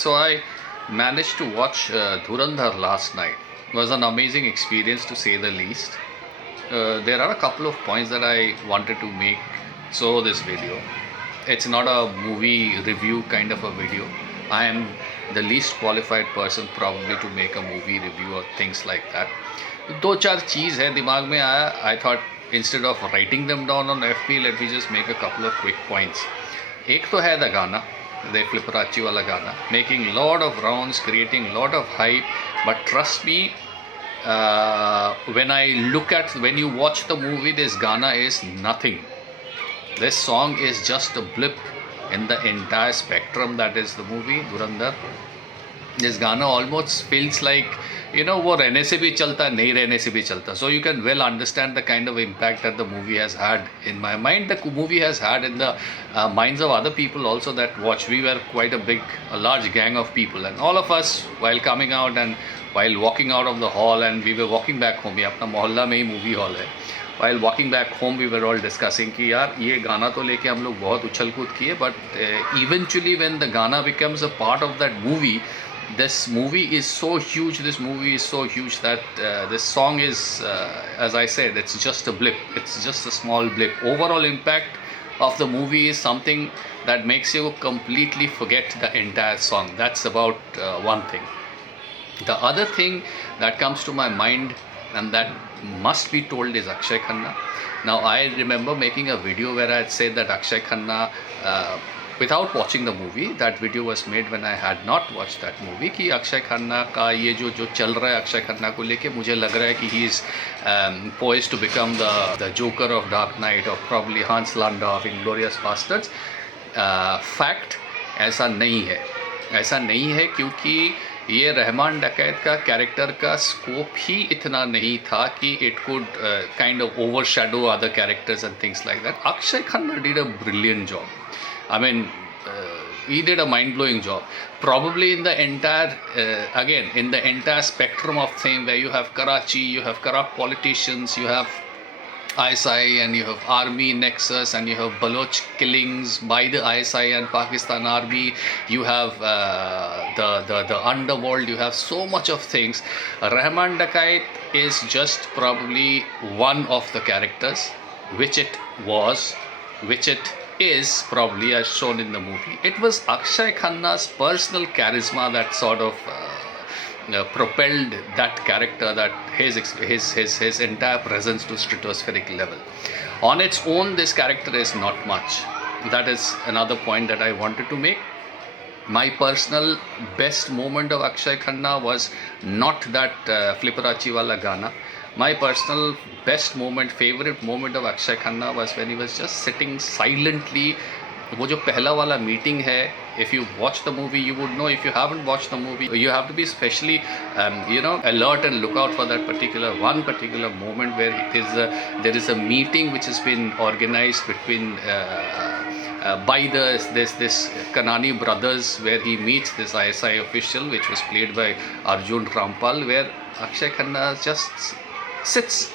So I managed to watch Dhurandhar last night. It was an amazing experience to say the least. There are a couple of points that I wanted to make so this video. It's not a movie review kind of a video. I am the least qualified person probably to make a movie review or things like that. दो चार चीज़ है दिमाग में आया. I thought instead of writing them down on FB, let me just make a couple of quick points. एक तो है the गाना, the Flipperacci वाला गाना, making lot of rounds, creating lot of hype. But trust me, when you watch the movie, this Gana is nothing. This song is just a blip in the entire spectrum that is the movie Dhurandhar. This Gana almost feels like, वो रहने से भी चलता, नहीं रहने से भी चलता. So you can well understand the kind of impact that the movie has had in my mind. The movie has had in the minds of other people also that watch. We were quite a large gang of people, and all of us, while coming out and while walking out of the hall, and we were walking back home. ये अपना मोहल्ला में ही movie hall है. While walking back home, we were all discussing कि यार ये गाना तो लेके हम लोग बहुत उछल कूद किए, but eventually when the Gana becomes a part of that movie, this movie is so huge that this song is, as I said, it's just a blip. It's just a small blip. Overall impact of the movie is something that makes you completely forget the entire song. That's about one thing. The other thing that comes to my mind and that must be told is Akshay Khanna. Now I remember making a video where I had said that Akshay Khanna, without watching the movie, that video was made when I had not watched that movie, कि अक्षय खन्ना का ये जो चल रहा है अक्षय खन्ना को लेके मुझे लग रहा है कि he is poised to become the Joker of Dark Knight or probably Hans Landa of Inglourious Basterds. Fact, ऐसा नहीं है क्योंकि ये रहमान डकैत का कैरेक्टर का स्कोप ही इतना नहीं था कि it could kind of overshadow other characters and things like that. Akshay Khanna did a brilliant job. I mean, he did a mind-blowing job. Probably in the entire spectrum of things where you have Karachi, you have corrupt politicians, you have ISI, and you have army nexus, and you have Baloch killings by the ISI and Pakistan army. You have the underworld. You have so much of things. Rahman Dakait is just probably one of the characters, which it is probably as shown in the movie. It was Akshay Khanna's personal charisma that sort of propelled that character, that his entire presence to stratospheric level. On its own, this character is not much. That is another point that I wanted to make. My personal best moment of Akshay Khanna was not that Flipperacci wala Gana. My personal best moment, favorite moment of Akshay Khanna was when he was just sitting silently. वो जो पहला वाला meeting है, if you watch the movie you would know. If you haven't watched the movie, you have to be especially alert and look out for that particular moment where there is a meeting which has been organized between by this Kanani brothers, where he meets this ISI official, which was played by Arjun Rampal, where Akshay Khanna just sits.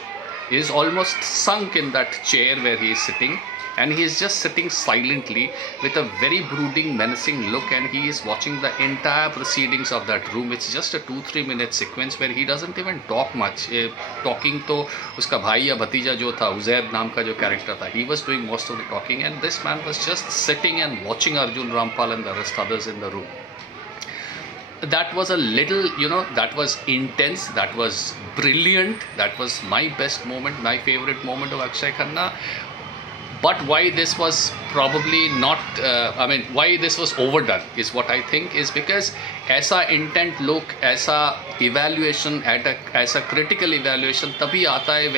He is almost sunk in that chair where he is sitting, and he is just sitting silently with a very brooding, menacing look, and he is watching the entire proceedings of that room. It's just a 2-3 minute sequence where he doesn't even talk much. Talking तो उसका भाई या भतीजा जो था, उजैर नाम का जो कैरेक्टर था, he was doing most of the talking, and this man was just sitting and watching Arjun Rampal and the rest others in the room. That was a little, that was intense, that was brilliant, that was my best moment, my favorite moment of Akshay Khanna. But why this was probably not, why this was overdone is what I think is because ऐसा intent look, ऐसा evaluation, ऐसा critical evaluation तभी आता है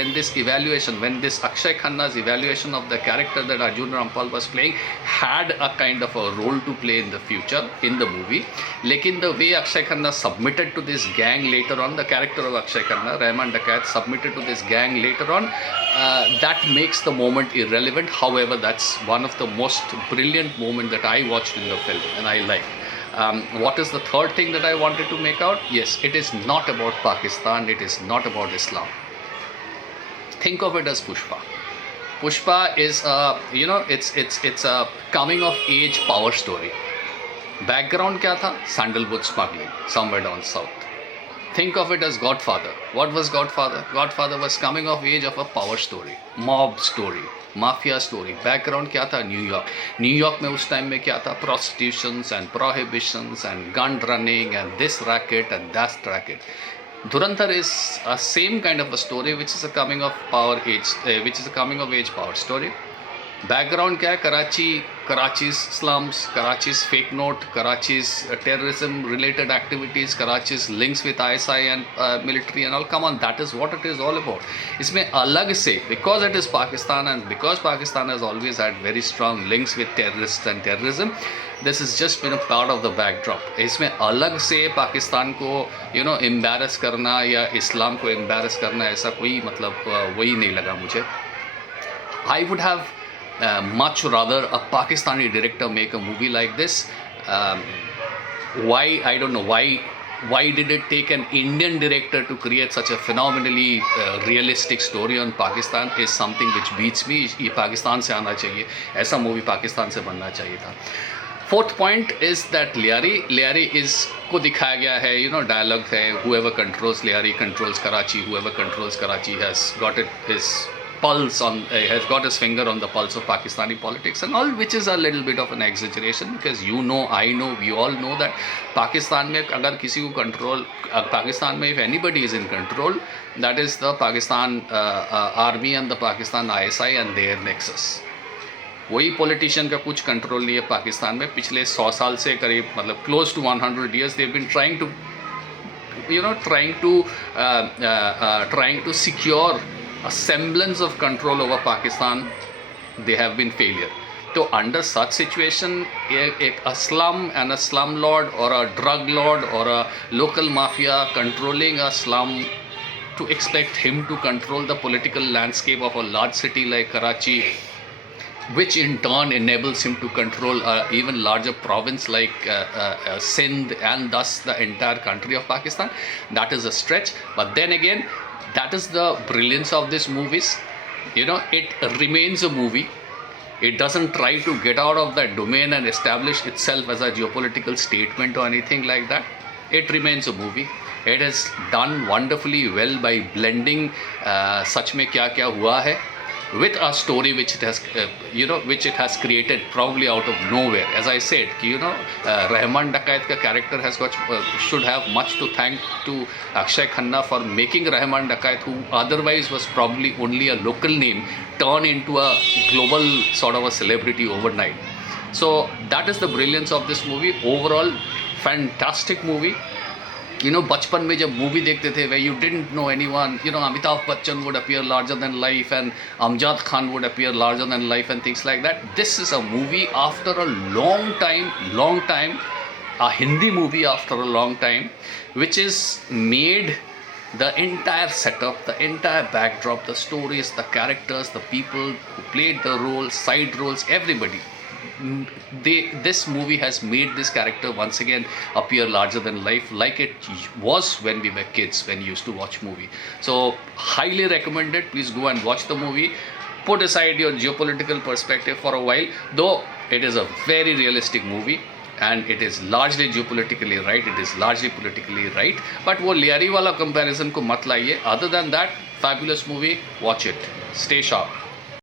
when this Akshay Khanna's evaluation of the character that Arjun Rampal was playing had a kind of a role to play in the future in the movie. लेकिन the way Akshay Khanna submitted to this gang later on, the character of Akshay Khanna, Rahman Dakait, submitted to this gang later on, that makes the moment irrelevant. However, that's one of the most brilliant moments that I watched in the film, and I like. What is the third thing that I wanted to make out? Yes, it is not about Pakistan, it is not about Islam. Think of it as Pushpa. Pushpa is a, it's a coming of age power story. Background क्या था? Sandalwood smuggling somewhere down south. Think of it as Godfather. What was Godfather? Godfather was coming of age of a power story, mob story, mafia story. Background क्या था? New York. New York में उस time में क्या था? Prostitutions and prohibitions and gun running and this racket and that racket. Dhurandhar is a same kind of a story, which is a coming of age power story. Background क्या है? Karachi slums, Karachi's fake note, Karachi's terrorism related activities, Karachi's links with ISI and military and all. Come on, that is what it is all about. इसमें अलग से, because it is Pakistan and because Pakistan has always had very strong links with terrorists and terrorism, this has just been a part of the backdrop. इसमें अलग से पाकिस्तान को embarrass करना या इस्लाम को embarrass करना, ऐसा कोई मतलब वही नहीं लगा मुझे. I would have much rather a Pakistani director make a movie like this. Why? I don't know why. Why did it take an Indian director to create such a phenomenally realistic story on Pakistan is something which beats me. ये पाकिस्तान से आना चाहिए, ऐसा movie Pakistan से बनना चाहिए था. Fourth point is that Liari is को दिखाया गया है, dialogue है, whoever controls Liari controls Karachi, whoever controls Karachi has got his pulse on, has got his finger on the pulse of Pakistani politics and all, which is a little bit of an exaggeration because I know, we all know that Pakistan में अगर किसी को control, Pakistan में if anybody is in control, that is the Pakistan army and the Pakistan ISI and their nexus. वही politician का कुछ control नहीं है पाकिस्तान में. पिछले 100 साल से करीब, मतलब close to 100 years they've been trying to secure a semblance of control over Pakistan. They have been failure. So under such situation, a slum and a slum lord or a drug lord or a local mafia controlling a slum, to expect him to control the political landscape of a large city like Karachi, which in turn enables him to control an even larger province like Sindh and thus the entire country of Pakistan, that is a stretch. But then again, that is the brilliance of these movies. It remains a movie. It doesn't try to get out of that domain and establish itself as a geopolitical statement or anything like that. It remains a movie. It is done wonderfully well by blending Sach Mein Kya Kya Hua Hai with a story which it has created probably out of nowhere. As I said, Rahman Dakait ka character should have much to thank to Akshay Khanna for making Rahman Dakait, who otherwise was probably only a local name, turn into a global sort of a celebrity overnight. So that is the brilliance of this movie. Overall, fantastic movie. बचपन में जब movie देखते थे where you didn't know anyone, Amitabh Bachchan would appear larger than life and Amjad Khan would appear larger than life and things like that. This is a movie after a long time, a Hindi movie after a long time, which is made the entire setup, the entire backdrop, the stories, the characters, the people who played the roles, side roles, everybody. This movie has made this character once again appear larger than life, like it was when we were kids, when we used to watch movie. So highly recommended. Please go and watch the movie. Put aside your geopolitical perspective for a while, though it is a very realistic movie and it is largely geopolitically right, it is largely politically right, but वो लियारी वाला comparison को मत लाइए. Other than that, fabulous movie. Watch it. Stay sharp.